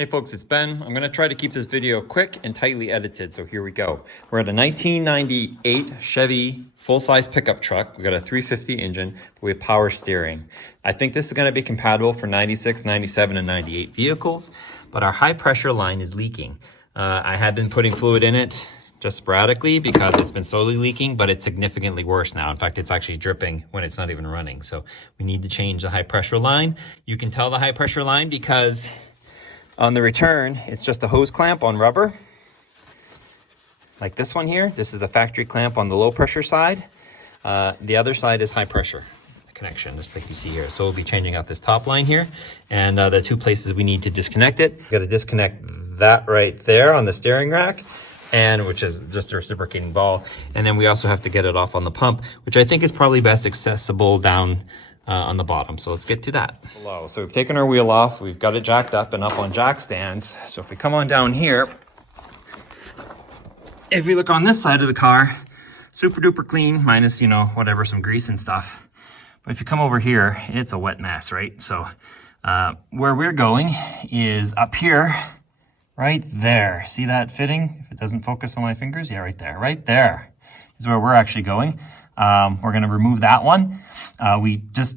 Hey folks, it's Ben. I'm going to try to keep this video quick and tightly edited, so here we go. We're at a 1998 Chevy full-size pickup truck. We got a 350 engine, but we have power steering. I think this is going to be compatible for 96, 97, and 98 vehicles, but our high pressure line is leaking. I have been putting fluid in it just sporadically because it's been slowly leaking, but it's significantly worse now. In fact, it's actually dripping when it's not even running. So we need to change the high pressure line. You can tell the high pressure line because on the return, it's just a hose clamp on rubber, like this one here. This is the factory clamp on the low pressure side. The other side is high pressure connection, just like you see here. So we'll be changing out this top line here, and the two places we need to disconnect it. We got to disconnect that right there on the steering rack, and which is just a reciprocating ball. And then we also have to get it off on the pump, which I think is probably best accessible down on the bottom. So let's get to that. Below. So we've taken our wheel off, we've got it jacked up and up on jack stands. So if we come on down here, if we look on this side of the car, super duper clean, minus, whatever, some grease and stuff. But if you come over here, it's a wet mess, right? So where we're going is up here, right there. See that fitting? If it doesn't focus on my fingers, yeah, right there. Right there is where we're actually going. We're going to remove that one.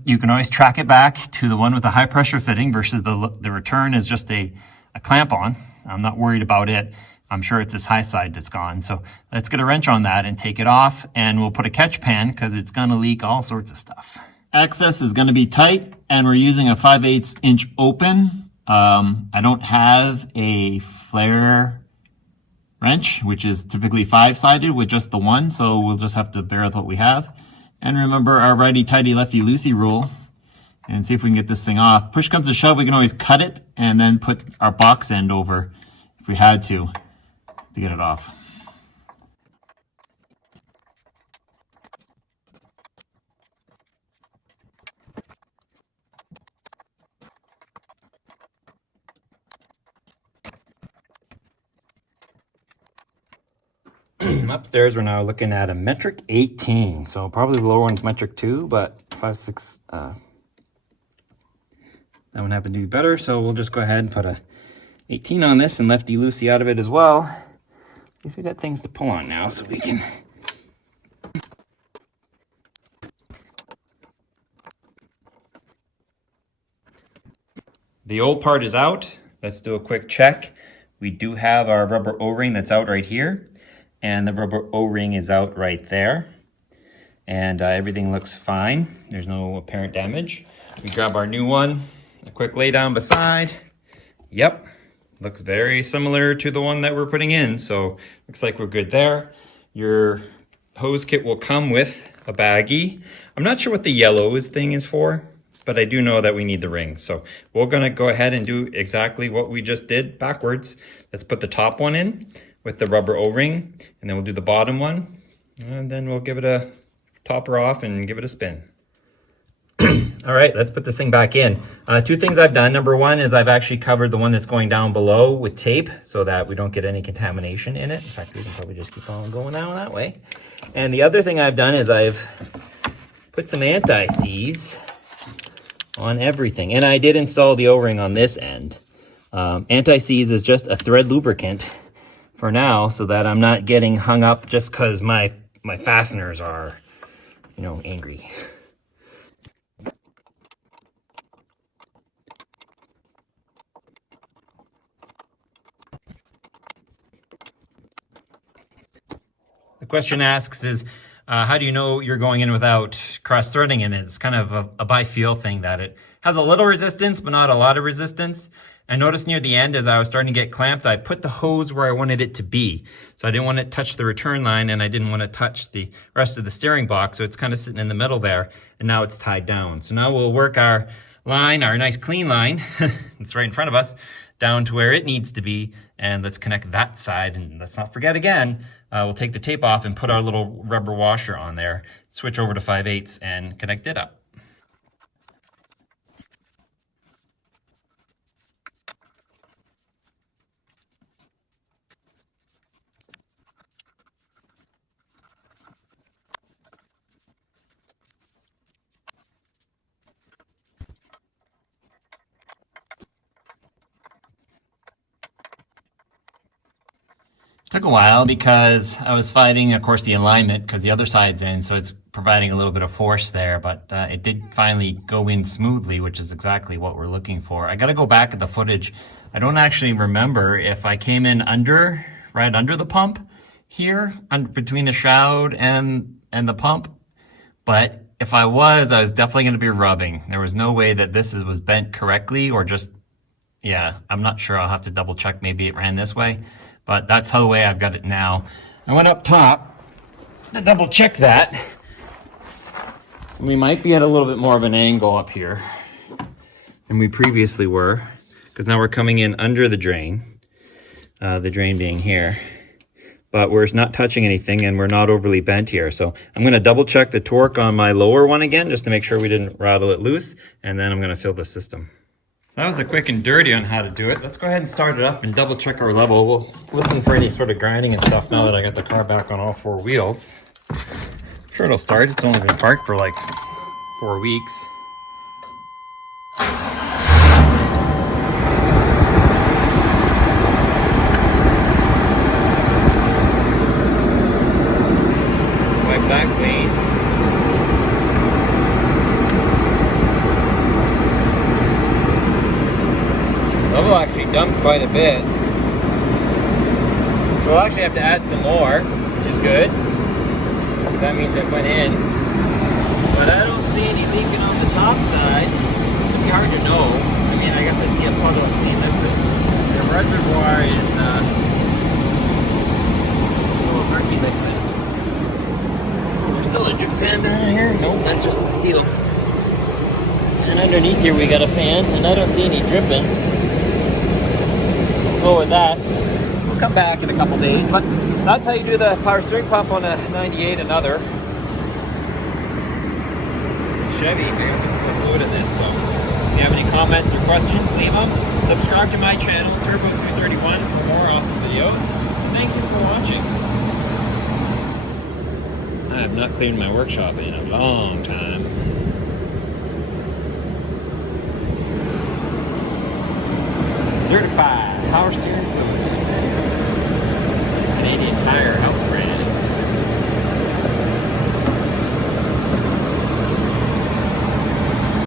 You can always track it back to the one with the high pressure fitting versus the return is just a clamp on. I'm not worried about it. I'm sure it's this high side that's gone. So let's get a wrench on that and take it off, and we'll put a catch pan because it's going to leak all sorts of stuff. Access is going to be tight, and we're using a 5/8 inch open. I don't have a flare wrench, which is typically 5-sided with just the one, so we'll just have to bear with what we have. And remember our righty-tighty, lefty-loosey rule, and see if we can get this thing off. Push comes to shove, we can always cut it and then put our box end over if we had to get it off. Upstairs, we're now looking at a metric 18. So probably the lower one's metric 2, but 5, 6, that one happened to be better. So we'll just go ahead and put a 18 on this and lefty-loosey out of it as well. At least we got things to pull on now, so we can. The old part is out. Let's do a quick check. We do have our rubber O-ring that's out right here, and the rubber O-ring is out right there. And everything looks fine. There's no apparent damage. We grab our new one, a quick lay down beside. Yep, looks very similar to the one that we're putting in. So looks like we're good there. Your hose kit will come with a baggie. I'm not sure what the yellow thing is for, but I do know that we need the ring. So we're gonna go ahead and do exactly what we just did backwards. Let's put the top one in with the rubber O-ring, and then we'll do the bottom one, and then we'll give it a topper off and give it a spin. All right, let's put this thing back in. Two things I've done. Number one is I've actually covered the one that's going down below with tape so that we don't get any contamination in it. In fact, we can probably just keep on going down that way. And the other thing I've done is I've put some anti-seize on everything. And I did install the O-ring on this end. Anti-seize is just a thread lubricant for now, so that I'm not getting hung up just because my fasteners are, angry. The question asks is, how do you know you're going in without cross-threading in it? It's kind of a by-feel thing that it has a little resistance, but not a lot of resistance. I noticed near the end, as I was starting to get clamped, I put the hose where I wanted it to be. So I didn't want it to touch the return line, and I didn't want to touch the rest of the steering box. So it's kind of sitting in the middle there, and now it's tied down. So now we'll work our line, our nice clean line, it's right in front of us, down to where it needs to be. And let's connect that side. And let's not forget again, we'll take the tape off and put our little rubber washer on there, switch over to 5/8 and connect it up. Took a while because I was fighting, of course, the alignment because the other side's in, so it's providing a little bit of force there, but it did finally go in smoothly, which is exactly what we're looking for. I got to go back at the footage. I don't actually remember if I came in right under the pump here, between the shroud and the pump, but if I was definitely going to be rubbing. There was no way that this was bent correctly or just, yeah, I'm not sure. I'll have to double check. Maybe it ran this way. But that's how the way I've got it now. I went up top to double check that. We might be at a little bit more of an angle up here than we previously were, because now we're coming in under the drain being here. But we're not touching anything and we're not overly bent here. So I'm going to double check the torque on my lower one again, just to make sure we didn't rattle it loose. And then I'm going to fill the system. So that was a quick and dirty on how to do it. Let's go ahead and start it up and double check our level. We'll listen for any sort of grinding and stuff now that I got the car back on all 4 wheels. I'm sure it'll start. It's only been parked for like 4 weeks. Wipe that clean. Level actually dumped quite a bit. We'll actually have to add some more, which is good. That means it went in. But I don't see any leaking on the top side. It'd be hard to know. I mean, I guess I see a puddle of clean liquid. The reservoir is a little murky liquid. There's still a drip pan down here. Nope, that's just the steel. And underneath here we got a fan, and I don't see any dripping. Go with that. We'll come back in a couple days, but that's how you do the power steering pump on a 98 and other Chevy. Fluid in this. So if you have any comments or questions, leave them. Subscribe to my channel, Turbo 331, for more awesome videos. Thank you for watching. I have not cleaned my workshop in a long time. Certified power steering fluid. Canadian Tire house brand.